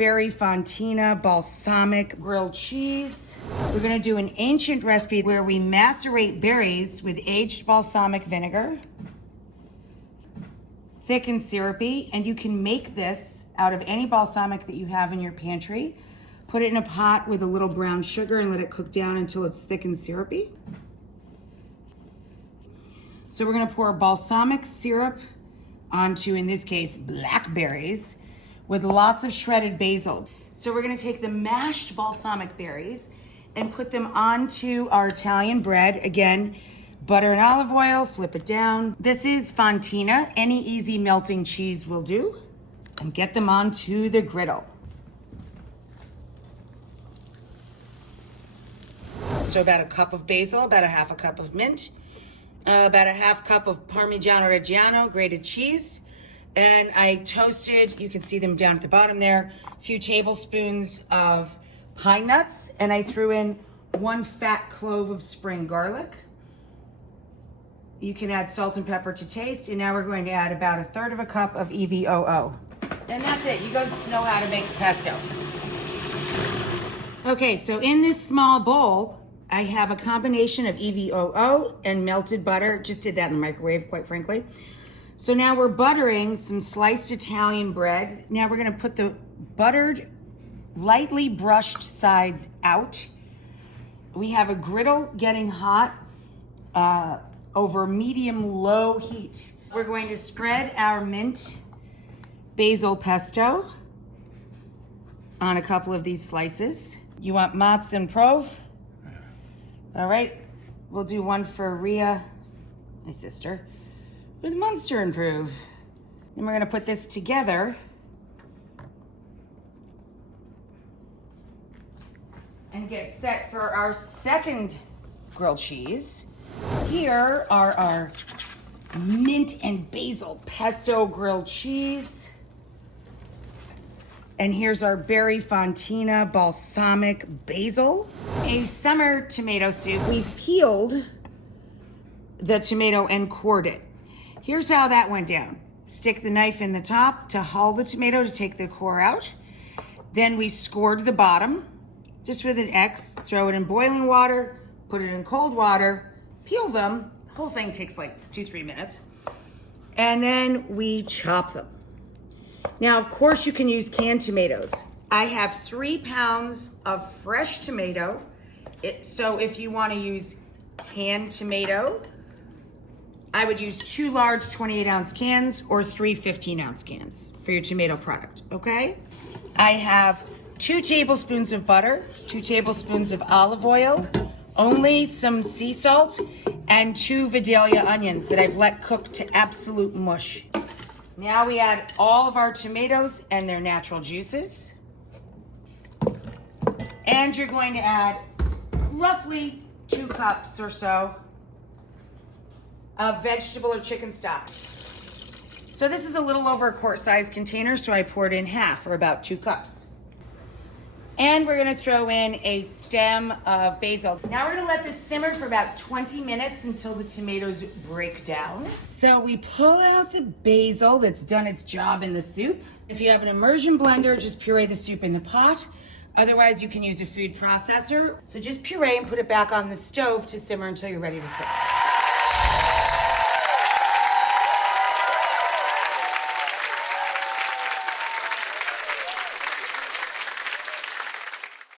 berry fontina balsamic grilled cheese. We're gonna do an ancient recipe where we macerate berries with aged balsamic vinegar, thick and syrupy, and you can make this out of any balsamic that you have in your pantry. Put it in a pot with a little brown sugar and let it cook down until it's thick and syrupy. So we're gonna pour balsamic syrup onto, in this case, blackberries with lots of shredded basil. So we're gonna take the mashed balsamic berries and put them onto our Italian bread. Again, butter and olive oil, flip it down. This is fontina. Any easy melting cheese will do. And get them onto the griddle. So about a cup of basil, about a half a cup of mint, about a half cup of Parmigiano Reggiano, grated cheese. And I toasted, you can see them down at the bottom there, a few tablespoons of pine nuts, and I threw in 1 fat clove of spring garlic. You can add salt and pepper to taste, and now we're going to add about 1/3 cup of EVOO. And that's it, you guys know how to make pesto. Okay, so in this small bowl, I have a combination of EVOO and melted butter. Just did that in the microwave, quite frankly. So now we're buttering some sliced Italian bread. Now we're gonna put the buttered, lightly brushed sides out. We have a griddle getting hot over medium-low heat. We're going to spread our mint basil pesto on a couple of these slices. You want Mats and Prove? All right, we'll do one for Rhea, my sister, with Munster and Prove. Then we're gonna put this together and get set for our second grilled cheese. Here are our mint and basil pesto grilled cheese. And here's our berry fontina balsamic basil. A summer tomato soup. We've peeled the tomato and cored it. Here's how that went down. Stick the knife in the top to hull the tomato to take the core out. Then we scored the bottom, just with an X, throw it in boiling water, put it in cold water, peel them. The whole thing takes like 2-3 minutes. And then we chop them. Now, of course, you can use canned tomatoes. I have 3 pounds of fresh tomato. So if you want to use canned tomato, I would use 2 large 28-ounce cans or 3 15-ounce cans for your tomato product, okay? I have 2 tablespoons of butter, 2 tablespoons of olive oil, only some sea salt, and 2 Vidalia onions that I've let cook to absolute mush. Now we add all of our tomatoes and their natural juices. And you're going to add roughly 2 cups or so of vegetable or chicken stock. So this is a little over a quart-sized container, so I poured in half, or about 2 cups. And we're gonna throw in a stem of basil. Now we're gonna let this simmer for about 20 minutes until the tomatoes break down. So we pull out the basil that's done its job in the soup. If you have an immersion blender, just puree the soup in the pot. Otherwise, you can use a food processor. So just puree and put it back on the stove to simmer until you're ready to serve.